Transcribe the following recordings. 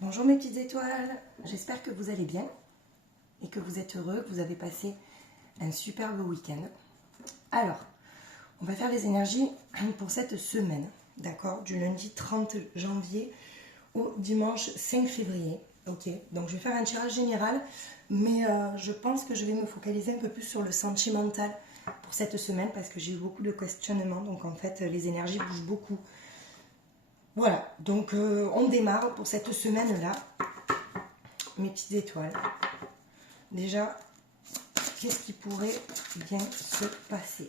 Bonjour mes petites étoiles, j'espère que vous allez bien et que vous êtes heureux, que vous avez passé un superbe week-end. Alors, on va faire les énergies pour cette semaine, d'accord, du lundi 30 janvier au dimanche 5 février. Ok, donc je vais faire un tirage général, mais je pense que je vais me focaliser un peu plus sur le sentimental pour cette semaine parce que j'ai eu beaucoup de questionnements, donc en fait les énergies bougent beaucoup. Voilà, donc on démarre pour cette semaine-là. Mes petites étoiles. Déjà, qu'est-ce qui pourrait bien se passer?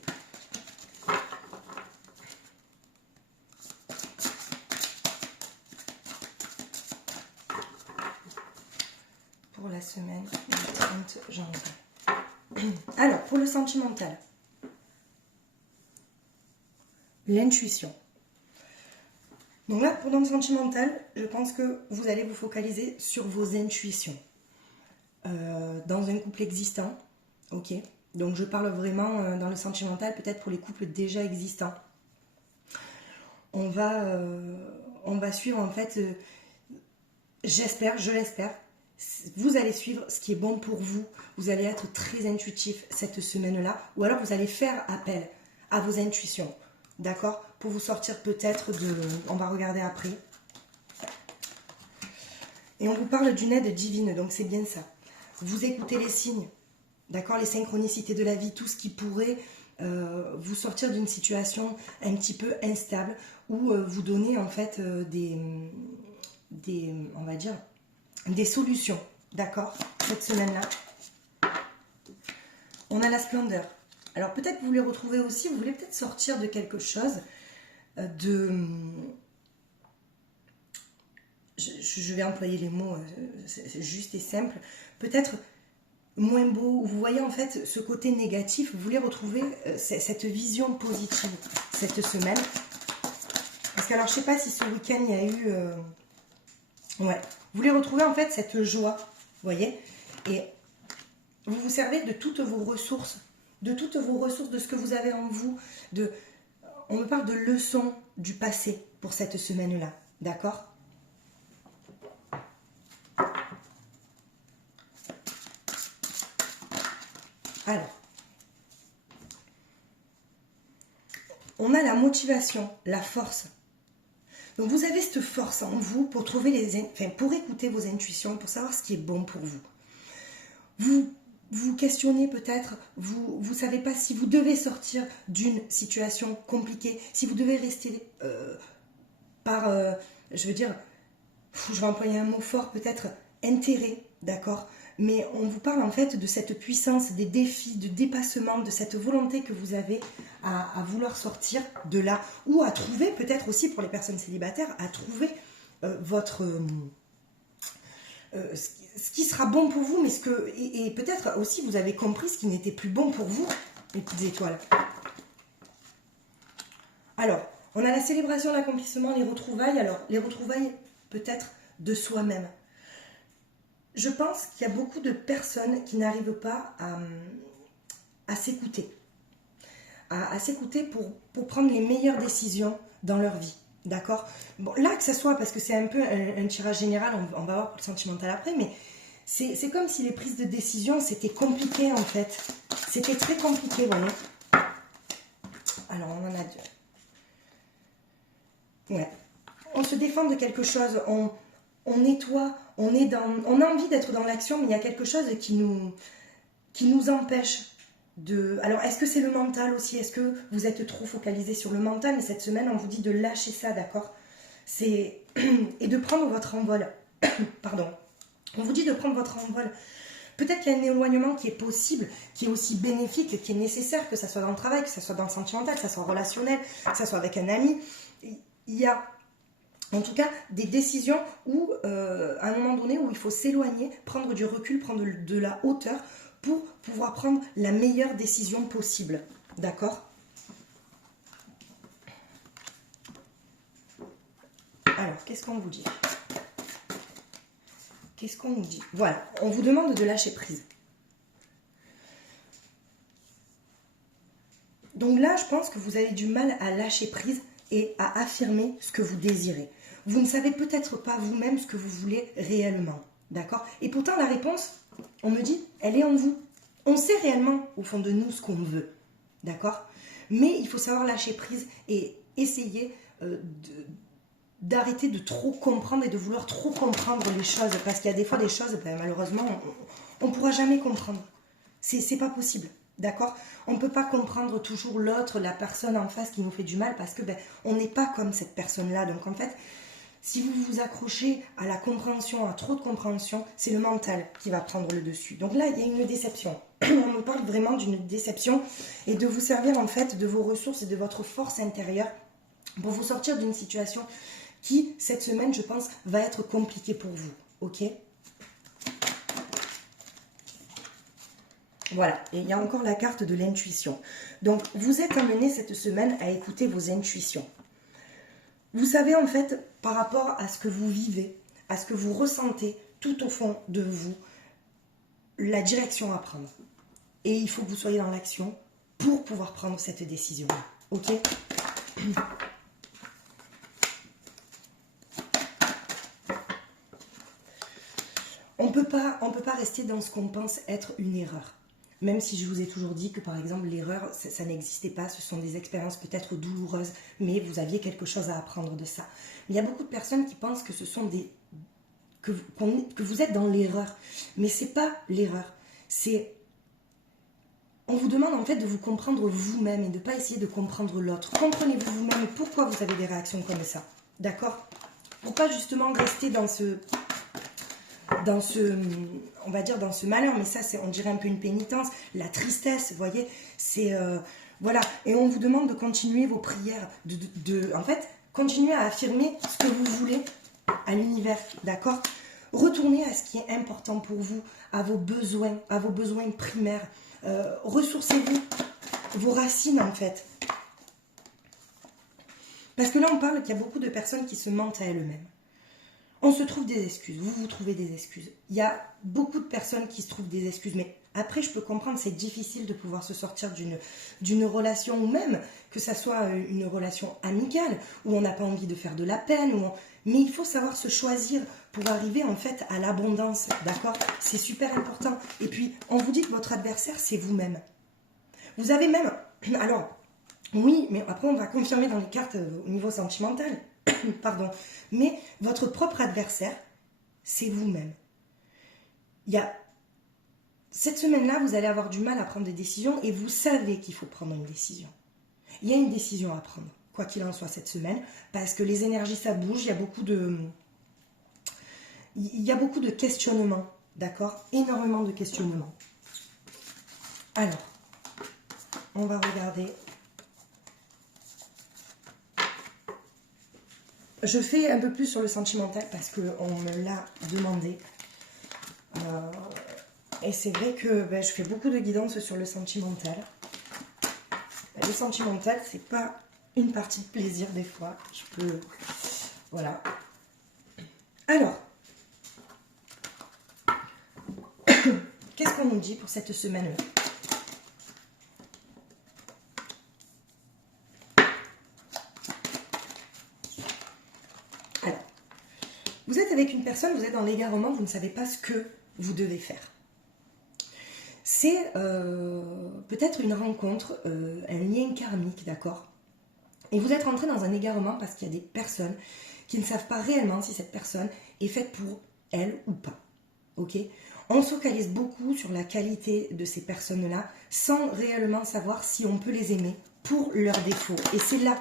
Pour la semaine du 30 janvier. Alors, pour le sentimental. L'intuition. Donc là, pour le sentimental, je pense que vous allez vous focaliser sur vos intuitions. Dans un couple existant, ok. Donc je parle vraiment dans le sentimental, peut-être pour les couples déjà existants. On va suivre en fait, j'espère, je l'espère, vous allez suivre ce qui est bon pour vous. Vous allez être très intuitif cette semaine-là, ou alors vous allez faire appel à vos intuitions, d'accord, pour vous sortir peut-être de... On va regarder après. Et on vous parle d'une aide divine, donc c'est bien ça. Vous écoutez les signes, d'accord, les synchronicités de la vie, tout ce qui pourrait vous sortir d'une situation un petit peu instable ou vous donner en fait on va dire, des solutions, d'accord, cette semaine-là. On a la splendeur. Alors peut-être que vous les retrouvez aussi, vous voulez peut-être sortir de quelque chose je vais employer les mots, c'est juste et simple, peut-être moins beau, vous voyez en fait ce côté négatif, vous voulez retrouver cette vision positive cette semaine. Parce que alors je sais pas si ce week-end il y a eu... ouais, vous voulez retrouver en fait cette joie, vous voyez, et vous vous servez de toutes vos ressources, de ce que vous avez en vous, on me parle de leçons du passé pour cette semaine-là, d'accord? Alors, on a la motivation, la force. Donc vous avez cette force en vous pour trouver pour écouter vos intuitions, pour savoir ce qui est bon pour vous. Vous questionnez peut-être, vous ne savez pas si vous devez sortir d'une situation compliquée, si vous devez rester je veux dire, je vais employer un mot fort, peut-être intérêt, d'accord? Mais on vous parle en fait de cette puissance, des défis, de dépassement, de cette volonté que vous avez à vouloir sortir de là, ou à trouver, peut-être aussi pour les personnes célibataires, à trouver ce qui sera bon pour vous, mais et peut-être aussi vous avez compris ce qui n'était plus bon pour vous, les petites étoiles. Alors, on a la célébration, l'accomplissement, les retrouvailles. Alors, les retrouvailles peut-être de soi-même. Je pense qu'il y a beaucoup de personnes qui n'arrivent pas à s'écouter. À s'écouter pour prendre les meilleures décisions dans leur vie. D'accord? Bon, là, que ce soit, parce que c'est un peu un tirage général, on va voir pour le sentimental après, mais c'est comme si les prises de décision, c'était compliqué en fait. C'était très compliqué, vous voyez. Alors, on en a deux. Ouais. On se défend de quelque chose, on nettoie, on a envie d'être dans l'action, mais il y a quelque chose qui nous empêche de... Alors, est-ce que c'est le mental aussi? Est-ce que vous êtes trop focalisé sur le mental? Mais cette semaine, on vous dit de lâcher ça, d'accord? Et de prendre votre envol. Pardon. On vous dit de prendre votre envol. Peut-être qu'il y a un éloignement qui est possible, qui est aussi bénéfique, qui est nécessaire, que ce soit dans le travail, que ce soit dans le sentimental, que ce soit relationnel, que ce soit avec un ami. Il y a en tout cas des décisions où, à un moment donné, où il faut s'éloigner, prendre du recul, prendre de la hauteur pour pouvoir prendre la meilleure décision possible. D'accord? Alors, qu'est-ce qu'on vous dit? Qu'est-ce qu'on nous dit? Voilà, on vous demande de lâcher prise. Donc là, je pense que vous avez du mal à lâcher prise et à affirmer ce que vous désirez. vous ne savez peut-être pas vous-même ce que vous voulez réellement. D'accord? Et pourtant, la réponse, on me dit, elle est en vous. On sait réellement, au fond de nous, ce qu'on veut. D'accord? Mais il faut savoir lâcher prise et essayer d'arrêter de trop comprendre et de vouloir trop comprendre les choses. Parce qu'il y a des fois des choses, ben, malheureusement, on ne pourra jamais comprendre. C'est pas possible. D'accord? On ne peut pas comprendre toujours l'autre, la personne en face qui nous fait du mal parce que ben, on n'est pas comme cette personne-là. Donc en fait, si vous vous accrochez à la compréhension, à trop de compréhension, c'est le mental qui va prendre le dessus. Donc là, il y a une déception. On me parle vraiment d'une déception et de vous servir en fait de vos ressources et de votre force intérieure pour vous sortir d'une situation qui, cette semaine, je pense, va être compliquée pour vous. Ok? Voilà, et il y a encore la carte de l'intuition. Donc, vous êtes amené cette semaine à écouter vos intuitions. Vous savez, en fait, par rapport à ce que vous vivez, à ce que vous ressentez tout au fond de vous, la direction à prendre. Et il faut que vous soyez dans l'action pour pouvoir prendre cette décision-là. Ok? On ne peut pas rester dans ce qu'on pense être une erreur. Même si je vous ai toujours dit que, par exemple, l'erreur, ça n'existait pas. Ce sont des expériences peut-être douloureuses, mais vous aviez quelque chose à apprendre de ça. Il y a beaucoup de personnes qui pensent que ce sont que vous êtes dans l'erreur. Mais ce n'est pas l'erreur. On vous demande en fait de vous comprendre vous-même et de ne pas essayer de comprendre l'autre. Comprenez-vous vous-même pourquoi vous avez des réactions comme ça. D'accord? Pour pas justement rester dans ce, on va dire dans ce malheur, mais ça on dirait un peu une pénitence, la tristesse, vous voyez, c'est voilà, et on vous demande de continuer vos prières, en fait, continuer à affirmer ce que vous voulez à l'univers, d'accord? Retournez à ce qui est important pour vous, à vos besoins primaires, ressourcez-vous, vos racines en fait. Parce que là on parle qu'il y a beaucoup de personnes qui se mentent à elles-mêmes. On se trouve des excuses, vous vous trouvez des excuses. Il y a beaucoup de personnes qui se trouvent des excuses, mais après je peux comprendre, c'est difficile de pouvoir se sortir d'une relation, ou même que ça soit une relation amicale, où on n'a pas envie de faire de la peine, mais il faut savoir se choisir pour arriver en fait à l'abondance, d'accord? C'est super important. Et puis, on vous dit que votre adversaire, c'est vous-même. Vous avez même, alors, oui, mais après on va confirmer dans les cartes au niveau sentimental, pardon, mais votre propre adversaire, c'est vous-même. Cette semaine-là, vous allez avoir du mal à prendre des décisions et vous savez qu'il faut prendre une décision. Il y a une décision à prendre, quoi qu'il en soit cette semaine, parce que les énergies, ça bouge, il y a beaucoup de questionnements, d'accord? Énormément de questionnements. Alors, on va regarder. Je fais un peu plus sur le sentimental parce qu'on me l'a demandé. Et c'est vrai que je fais beaucoup de guidance sur le sentimental. Le sentimental, c'est pas une partie de plaisir des fois. Voilà. Alors, qu'est-ce qu'on nous dit pour cette semaine-là ? Alors, vous êtes avec une personne, vous êtes dans l'égarement, vous ne savez pas ce que vous devez faire. C'est peut-être une rencontre, un lien karmique, d'accord? Et vous êtes rentré dans un égarement parce qu'il y a des personnes qui ne savent pas réellement si cette personne est faite pour elle ou pas. Ok? On se focalise beaucoup sur la qualité de ces personnes-là sans réellement savoir si on peut les aimer pour leurs défauts. Et c'est là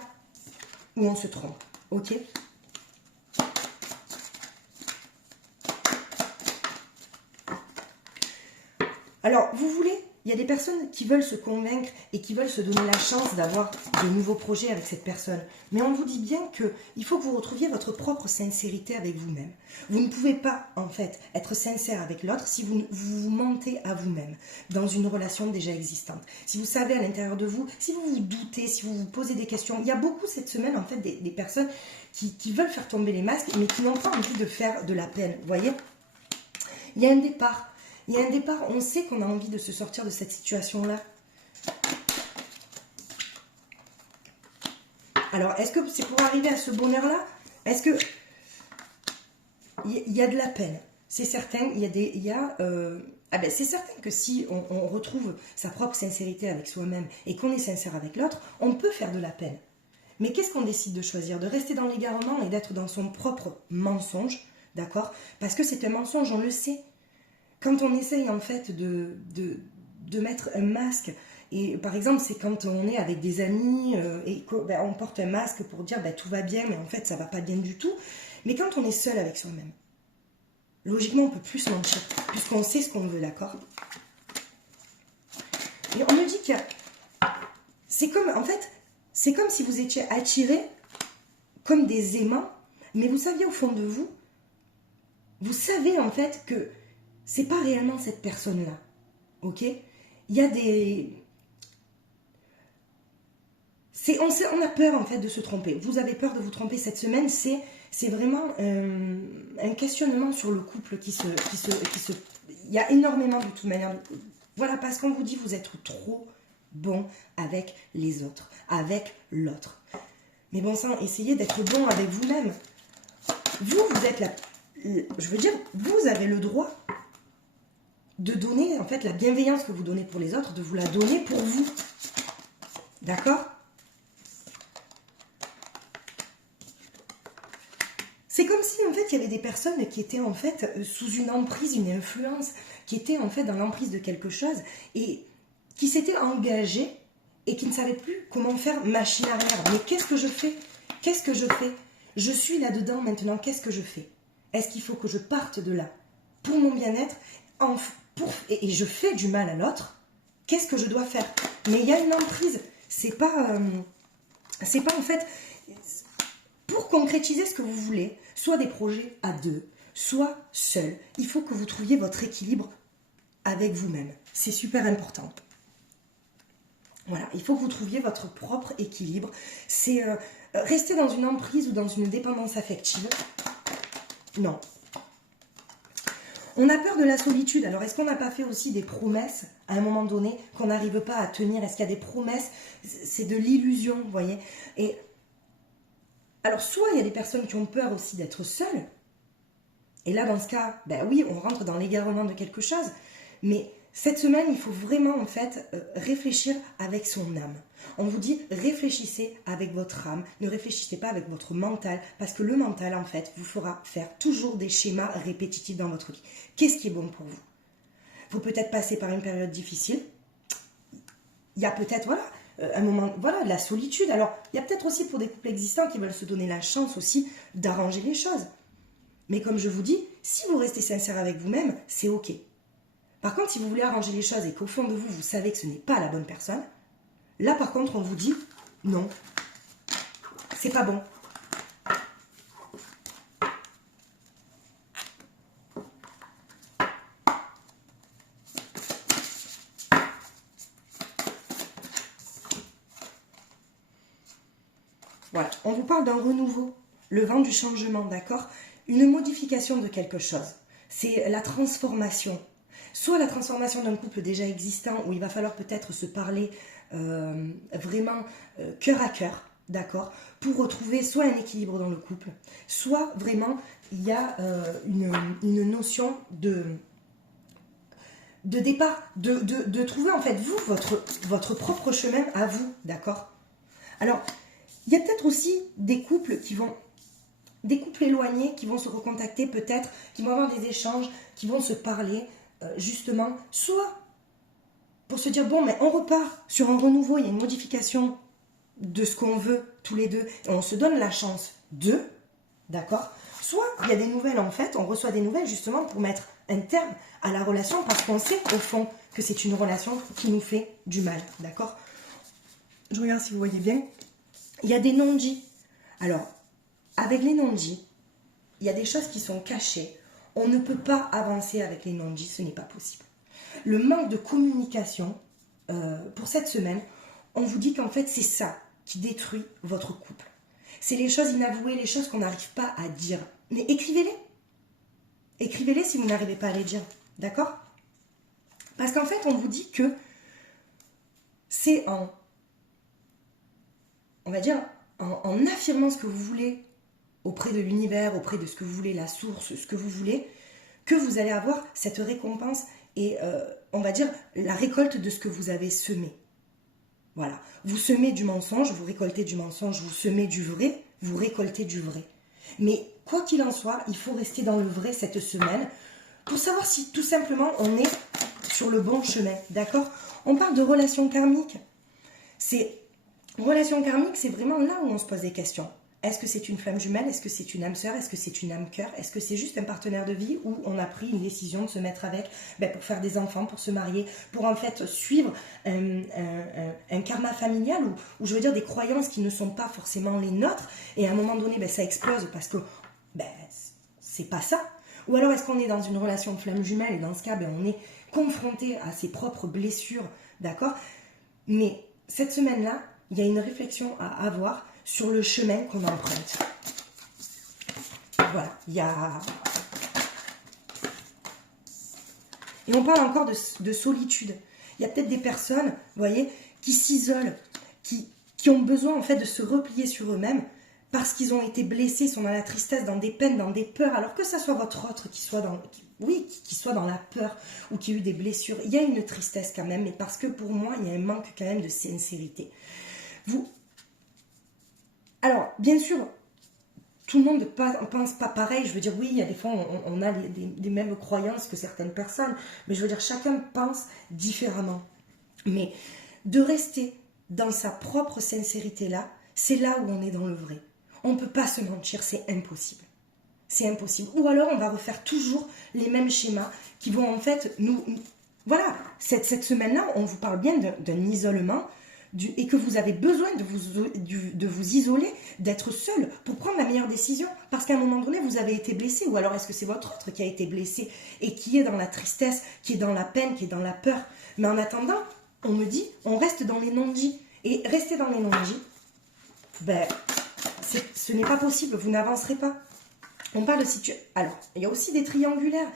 où on se trompe. Ok? Alors, vous voulez, il y a des personnes qui veulent se convaincre et qui veulent se donner la chance d'avoir de nouveaux projets avec cette personne. Mais on vous dit bien qu'il faut que vous retrouviez votre propre sincérité avec vous-même. Vous ne pouvez pas, en fait, être sincère avec l'autre si vous mentez à vous-même dans une relation déjà existante. Si vous savez à l'intérieur de vous, si vous vous doutez, si vous vous posez des questions. Il y a beaucoup cette semaine, en fait, des personnes qui veulent faire tomber les masques, mais qui n'ont pas envie de faire de la peine. Vous voyez? Il y a un départ. Il y a un départ, on sait qu'on a envie de se sortir de cette situation-là. Alors, est-ce que c'est pour arriver à ce bonheur-là? Est-ce que il y a de la peine. C'est certain, c'est certain que si on retrouve sa propre sincérité avec soi-même et qu'on est sincère avec l'autre, on peut faire de la peine. Mais qu'est-ce qu'on décide de choisir? De rester dans l'égarement et d'être dans son propre mensonge, d'accord? Parce que c'est un mensonge, on le sait. Quand on essaye en fait de mettre un masque, et par exemple c'est quand on est avec des amis et qu'on porte un masque pour dire tout va bien, mais en fait ça va pas bien du tout. Mais quand on est seul avec soi-même, logiquement on peut plus se mentir, puisqu'on sait ce qu'on veut, d'accord? Et on me dit que c'est comme si vous étiez attirés comme des aimants, mais vous saviez au fond de vous, vous savez en fait que c'est pas réellement cette personne-là, ok? Il y a des... On a peur en fait de se tromper. Vous avez peur de vous tromper cette semaine, c'est vraiment un questionnement sur le couple qui se... Il y a énormément de toute manière... Voilà, parce qu'on vous dit vous êtes trop bon avec les autres, avec l'autre. Mais bon sang, essayez d'être bon avec vous-même. Vous êtes la... Je veux dire, vous avez le droit de donner, en fait, la bienveillance que vous donnez pour les autres, de vous la donner pour vous. D'accord? C'est comme si, en fait, il y avait des personnes qui étaient, en fait, sous une emprise, une influence, qui étaient, en fait, dans l'emprise de quelque chose, et qui s'étaient engagées, et qui ne savaient plus comment faire machine arrière. Mais qu'est-ce que je fais? Qu'est-ce que je fais? Je suis là-dedans maintenant, qu'est-ce que je fais? Est-ce qu'il faut que je parte de là pour mon bien-être et je fais du mal à l'autre? Qu'est-ce que je dois faire? Mais il y a une emprise. C'est pas en fait... Pour concrétiser ce que vous voulez, soit des projets à deux, soit seul, il faut que vous trouviez votre équilibre avec vous-même. C'est super important. Voilà, il faut que vous trouviez votre propre équilibre. C'est rester dans une emprise ou dans une dépendance affective. Non. On a peur de la solitude. Alors, est-ce qu'on n'a pas fait aussi des promesses à un moment donné qu'on n'arrive pas à tenir? Est-ce qu'il y a des promesses? C'est de l'illusion, vous voyez. Et alors, soit il y a des personnes qui ont peur aussi d'être seules. Et là, dans ce cas, oui, on rentre dans l'égarement de quelque chose. Mais cette semaine, il faut vraiment, en fait, réfléchir avec son âme. On vous dit, réfléchissez avec votre âme, ne réfléchissez pas avec votre mental, parce que le mental, en fait, vous fera faire toujours des schémas répétitifs dans votre vie. Qu'est-ce qui est bon pour vous? Vous peut-être passez par une période difficile. Il y a peut-être, un moment, de la solitude. Alors, il y a peut-être aussi pour des couples existants qui veulent se donner la chance aussi d'arranger les choses. Mais comme je vous dis, si vous restez sincère avec vous-même, c'est ok. Par contre, si vous voulez arranger les choses et qu'au fond de vous, vous savez que ce n'est pas la bonne personne, là par contre, on vous dit non, c'est pas bon. Voilà, on vous parle d'un renouveau, le vent du changement, d'accord? Une modification de quelque chose. C'est la transformation. Soit la transformation d'un couple déjà existant où il va falloir peut-être se parler vraiment cœur à cœur, d'accord, pour retrouver soit un équilibre dans le couple, soit vraiment il y a une notion de départ, de trouver en fait vous, votre propre chemin à vous, d'accord? Alors, il y a peut-être aussi des couples éloignés qui vont se recontacter peut-être, qui vont avoir des échanges, qui vont se parler, justement, soit pour se dire, bon, mais on repart sur un renouveau, il y a une modification de ce qu'on veut tous les deux, et on se donne la chance de, d'accord? Soit il y a des nouvelles en fait, on reçoit des nouvelles justement pour mettre un terme à la relation parce qu'on sait au fond que c'est une relation qui nous fait du mal, d'accord? Je regarde si vous voyez bien. Il y a des non-dits. Alors, avec les non-dits, il y a des choses qui sont cachées. On ne peut pas avancer avec les non-dits, ce n'est pas possible. Le manque de communication, pour cette semaine, on vous dit qu'en fait, c'est ça qui détruit votre couple. C'est les choses inavouées, les choses qu'on n'arrive pas à dire. Mais écrivez-les. Écrivez-les si vous n'arrivez pas à les dire. D'accord? Parce qu'en fait, on vous dit que c'est on va dire, en affirmant ce que vous voulez auprès de l'univers, auprès de ce que vous voulez, la source, ce que vous voulez, que vous allez avoir cette récompense et on va dire la récolte de ce que vous avez semé. Voilà. Vous semez du mensonge, vous récoltez du mensonge, vous semez du vrai, vous récoltez du vrai. Mais quoi qu'il en soit, il faut rester dans le vrai cette semaine pour savoir si tout simplement on est sur le bon chemin, d'accord? On parle de relations karmiques. Relations karmiques, c'est vraiment là où on se pose des questions. Est-ce que c'est une flamme jumelle? Est-ce que c'est une âme sœur? Est-ce que c'est une âme cœur? Est-ce que c'est juste un partenaire de vie où on a pris une décision de se mettre avec pour faire des enfants, pour se marier, pour en fait suivre un karma familial ou je veux dire des croyances qui ne sont pas forcément les nôtres et à un moment donné ça explose parce que c'est pas ça. Ou alors est-ce qu'on est dans une relation de flamme jumelle et dans ce cas on est confronté à ses propres blessures, d'accord? Mais cette semaine-là, il y a une réflexion à avoir sur le chemin qu'on emprunte. Voilà, il y a... Et on parle encore de solitude. Il y a peut-être des personnes, vous voyez, qui s'isolent, qui ont besoin en fait de se replier sur eux-mêmes parce qu'ils ont été blessés, sont dans la tristesse, dans des peines, dans des peurs, alors que ça soit votre autre qui soit dans la peur ou qui a eu des blessures. Il y a une tristesse quand même, mais parce que pour moi, il y a un manque quand même de sincérité. Alors, bien sûr, tout le monde ne pense pas pareil. Je veux dire, oui, il y a des fois, on a les mêmes croyances que certaines personnes, mais je veux dire, chacun pense différemment. Mais de rester dans sa propre sincérité-là, c'est là où on est dans le vrai. On ne peut pas se mentir, c'est impossible. C'est impossible. Ou alors, on va refaire toujours les mêmes schémas qui vont en fait nous... Voilà, cette semaine-là, on vous parle bien d'un isolement et que vous avez besoin de vous isoler, d'être seul pour prendre la meilleure décision. Parce qu'à un moment donné, vous avez été blessé. Ou alors, est-ce que c'est votre autre qui a été blessé et qui est dans la tristesse, qui est dans la peine, qui est dans la peur? Mais en attendant, on me dit, on reste dans les non-dits. Et rester dans les non-dits, ce n'est pas possible, vous n'avancerez pas. On parle de situation. Alors, il y a aussi des triangulaires,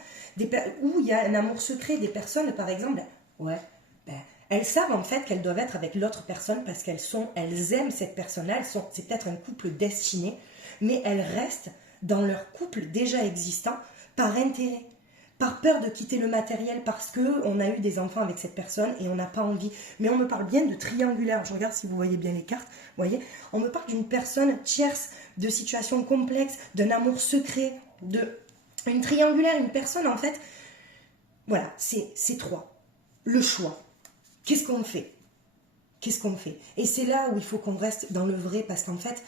où il y a un amour secret, des personnes, par exemple, elles savent en fait qu'elles doivent être avec l'autre personne parce elles aiment cette personne-là, c'est peut-être un couple destiné, mais elles restent dans leur couple déjà existant par intérêt, par peur de quitter le matériel parce qu'on a eu des enfants avec cette personne et on n'a pas envie. Mais on me parle bien de triangulaire, je regarde si vous voyez bien les cartes, vous voyez, on me parle d'une personne tierce, de situations complexes, d'un amour secret, une triangulaire, une personne en fait, voilà, c'est trois. Le choix. Qu'est-ce qu'on fait? Qu'est-ce qu'on fait? Et c'est là où il faut qu'on reste dans le vrai parce qu'en fait,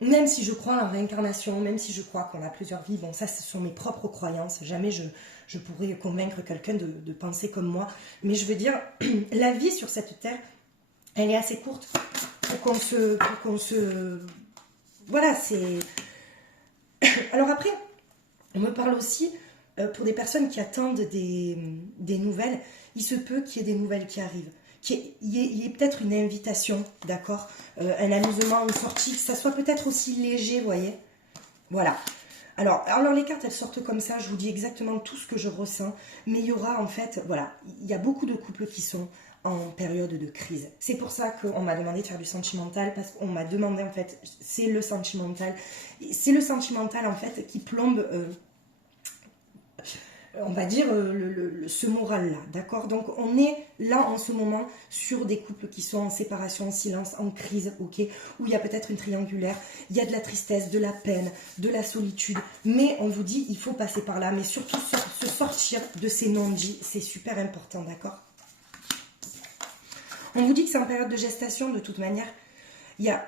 même si je crois en réincarnation, même si je crois qu'on a plusieurs vies, bon ça ce sont mes propres croyances, jamais je pourrais convaincre quelqu'un de penser comme moi, mais je veux dire, la vie sur cette terre, elle est assez courte pour qu'on se... Voilà, c'est... Alors après, on me parle aussi, pour des personnes qui attendent des nouvelles, il se peut qu'il y ait des nouvelles qui arrivent. Qu'il y ait peut-être une invitation, d'accord, un amusement, une sortie, que ça soit peut-être aussi léger, vous voyez. Voilà. Alors les cartes, elles sortent comme ça, je vous dis exactement tout ce que je ressens, mais il y aura en fait, voilà, il y a beaucoup de couples qui sont en période de crise. C'est pour ça qu'on m'a demandé de faire du sentimental, parce qu'on m'a demandé en fait, c'est le sentimental en fait qui plombe... on va dire ce moral-là, d'accord? Donc on est là en ce moment sur des couples qui sont en séparation, en silence, en crise, ok? Où il y a peut-être une triangulaire, il y a de la tristesse, de la peine, de la solitude, mais on vous dit il faut passer par là, mais surtout se sortir de ces non-dits, c'est super important, d'accord? On vous dit que c'est en période de gestation de toute manière.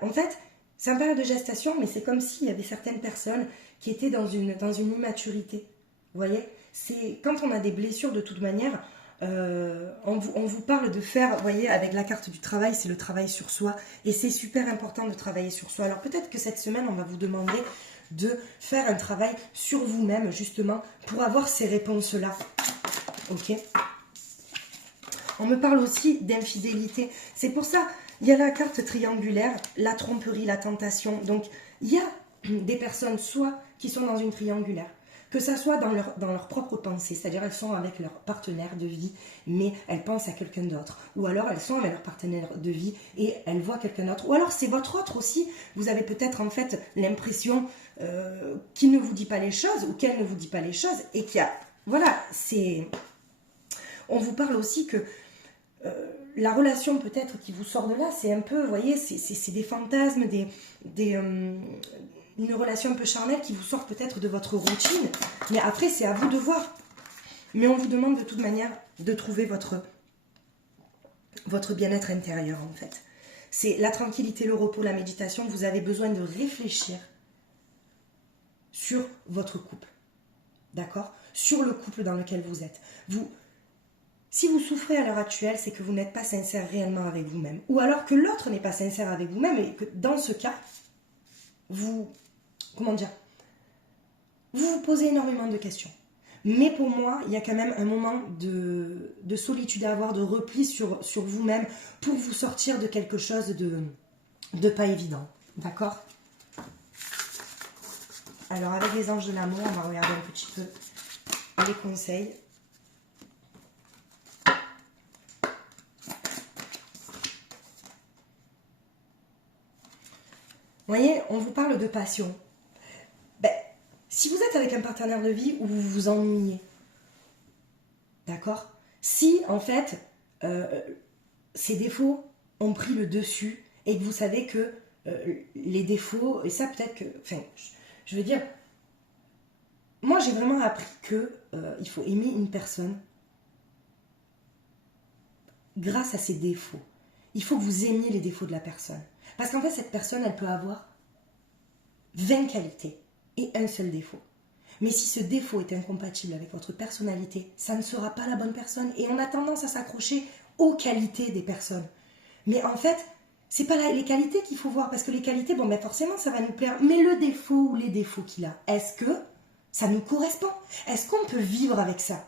En fait, c'est en période de gestation, mais c'est comme s'il y avait certaines personnes qui étaient dans une immaturité, vous voyez? C'est quand on a des blessures de toute manière, on vous parle de faire, vous voyez, avec la carte du travail, c'est le travail sur soi. Et c'est super important de travailler sur soi. Alors peut-être que cette semaine, on va vous demander de faire un travail sur vous-même, justement, pour avoir ces réponses-là. Ok? On me parle aussi d'infidélité. C'est pour ça, il y a la carte triangulaire, la tromperie, la tentation. Donc, il y a des personnes soit qui sont dans une triangulaire, que ça soit dans leur propre pensée, c'est-à-dire elles sont avec leur partenaire de vie, mais elles pensent à quelqu'un d'autre. Ou alors elles sont avec leur partenaire de vie et elles voient quelqu'un d'autre. Ou alors c'est votre autre aussi, vous avez peut-être en fait l'impression qu'il ne vous dit pas les choses ou qu'elle ne vous dit pas les choses et qu'il y a... Voilà, c'est... On vous parle aussi que la relation peut-être qui vous sort de là, c'est un peu, vous voyez, c'est des fantasmes, une relation un peu charnelle qui vous sort peut-être de votre routine. Mais après, c'est à vous de voir. Mais on vous demande de toute manière de trouver votre bien-être intérieur, en fait. C'est la tranquillité, le repos, la méditation. Vous avez besoin de réfléchir sur votre couple. D'accord? Sur le couple dans lequel vous êtes. Si vous souffrez à l'heure actuelle, c'est que vous n'êtes pas sincère réellement avec vous-même. Ou alors que l'autre n'est pas sincère avec vous-même et que dans ce cas, vous vous posez énormément de questions. Mais pour moi, il y a quand même un moment de solitude à avoir, de repli sur vous-même pour vous sortir de quelque chose de pas évident. D'accord? Alors, avec les anges de l'amour, on va regarder un petit peu les conseils. Vous voyez, on vous parle de passion. Si vous êtes avec un partenaire de vie où vous vous ennuyez, d'accord? Si, en fait, ces défauts ont pris le dessus et que vous savez que les défauts, et ça peut-être que... Enfin, je veux dire, moi j'ai vraiment appris que il faut aimer une personne grâce à ses défauts. Il faut que vous aimiez les défauts de la personne. Parce qu'en fait, cette personne, elle peut avoir 20 qualités et un seul défaut. Mais si ce défaut est incompatible avec votre personnalité, ça ne sera pas la bonne personne. Et on a tendance à s'accrocher aux qualités des personnes. Mais en fait, c'est pas les qualités qu'il faut voir. Parce que les qualités, bon, ben forcément, ça va nous plaire. Mais le défaut ou les défauts qu'il a, est-ce que ça nous correspond? Est-ce qu'on peut vivre avec ça?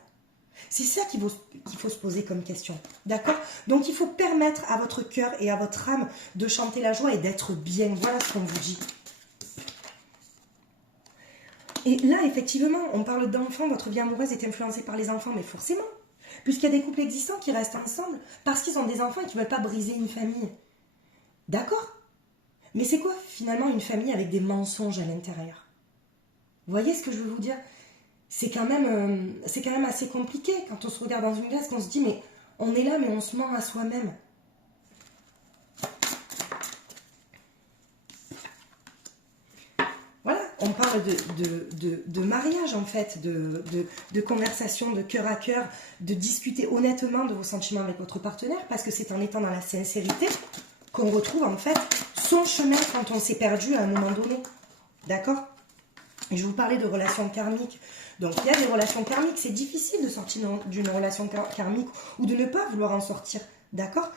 C'est ça qu'il faut se poser comme question. D'accord? Donc, il faut permettre à votre cœur et à votre âme de chanter la joie et d'être bien. Voilà ce qu'on vous dit. Et là, effectivement, on parle d'enfants, votre vie amoureuse est influencée par les enfants, mais forcément, puisqu'il y a des couples existants qui restent ensemble parce qu'ils ont des enfants et qui ne veulent pas briser une famille. D'accord? Mais c'est quoi, finalement, une famille avec des mensonges à l'intérieur? Vous voyez ce que je veux vous dire? C'est quand même assez compliqué quand on se regarde dans une glace, qu'on se dit, mais on est là, mais on se ment à soi-même. On parle de mariage en fait, de conversation de cœur à cœur, de discuter honnêtement de vos sentiments avec votre partenaire, parce que c'est en étant dans la sincérité qu'on retrouve en fait son chemin quand on s'est perdu à un moment donné. D'accord? Et je vous parlais de relations karmiques. Donc il y a des relations karmiques, c'est difficile de sortir d'une relation karmique ou de ne pas vouloir en sortir. D'accord?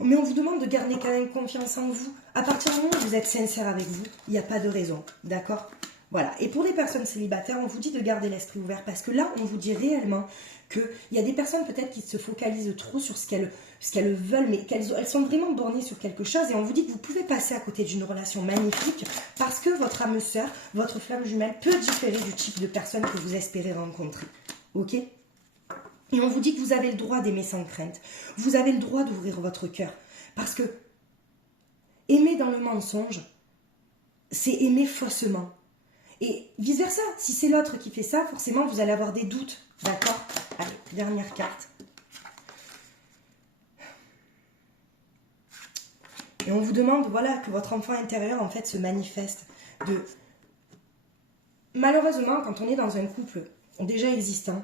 Mais on vous demande de garder quand même confiance en vous. À partir du moment où vous êtes sincère avec vous, il n'y a pas de raison. D'accord? Voilà. Et pour les personnes célibataires, on vous dit de garder l'esprit ouvert parce que là, on vous dit réellement qu'il y a des personnes peut-être qui se focalisent trop sur ce qu'elles veulent, mais elles sont vraiment bornées sur quelque chose. Et on vous dit que vous pouvez passer à côté d'une relation magnifique parce que votre âme sœur, votre flamme jumelle peut différer du type de personne que vous espérez rencontrer. Ok? Et on vous dit que vous avez le droit d'aimer sans crainte. Vous avez le droit d'ouvrir votre cœur. Parce que aimer dans le mensonge, c'est aimer faussement. Et vice-versa, si c'est l'autre qui fait ça, forcément vous allez avoir des doutes. D'accord? Allez, dernière carte. Et on vous demande, voilà, que votre enfant intérieur, en fait, se manifeste. Malheureusement, quand on est dans un couple déjà existant,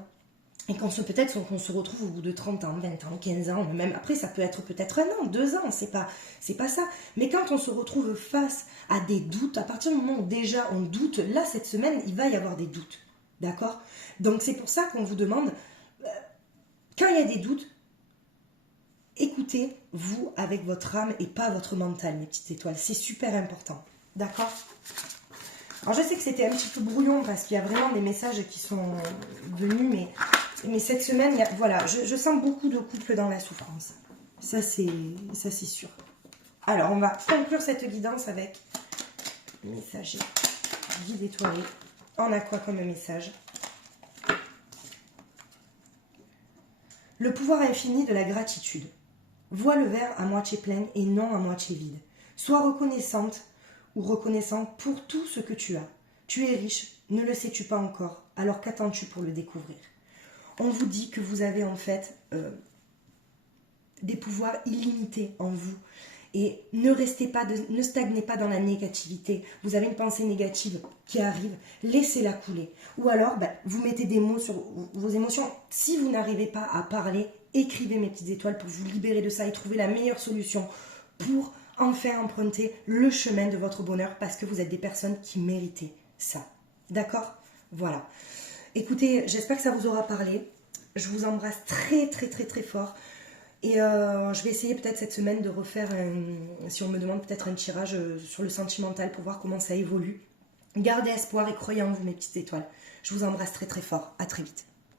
et peut-être qu'on se retrouve au bout de 30 ans, 20 ans, 15 ans, même après ça peut être peut-être 1 an, 2 ans, c'est pas ça. Mais quand on se retrouve face à des doutes, à partir du moment où déjà on doute, là cette semaine il va y avoir des doutes, d'accord? Donc c'est pour ça qu'on vous demande, quand il y a des doutes, écoutez vous avec votre âme et pas votre mental, mes petites étoiles, c'est super important, d'accord? Alors je sais que c'était un petit peu brouillon parce qu'il y a vraiment des messages qui sont venus, mais cette semaine, voilà, je sens beaucoup de couples dans la souffrance. Ça c'est sûr. Alors on va conclure cette guidance avec messager guide étoilé. On a quoi comme message? Le pouvoir infini de la gratitude. Vois le verre à moitié plein et non à moitié vide. Sois reconnaissante ou reconnaissant pour tout ce que tu as. Tu es riche, ne le sais-tu pas encore, alors qu'attends-tu pour le découvrir? On vous dit que vous avez en fait des pouvoirs illimités en vous. Et ne stagnez pas dans la négativité. Vous avez une pensée négative qui arrive, laissez-la couler. Ou alors, vous mettez des mots sur vos émotions. Si vous n'arrivez pas à parler, écrivez mes petites étoiles pour vous libérer de ça et trouver la meilleure solution pour enfin emprunter le chemin de votre bonheur parce que vous êtes des personnes qui méritez ça. D'accord? Voilà. Écoutez, j'espère que ça vous aura parlé. Je vous embrasse très très très très fort. Et je vais essayer peut-être cette semaine de refaire, si on me demande peut-être un tirage sur le sentimental pour voir comment ça évolue. Gardez espoir et croyez en vous mes petites étoiles. Je vous embrasse très très fort. À très vite.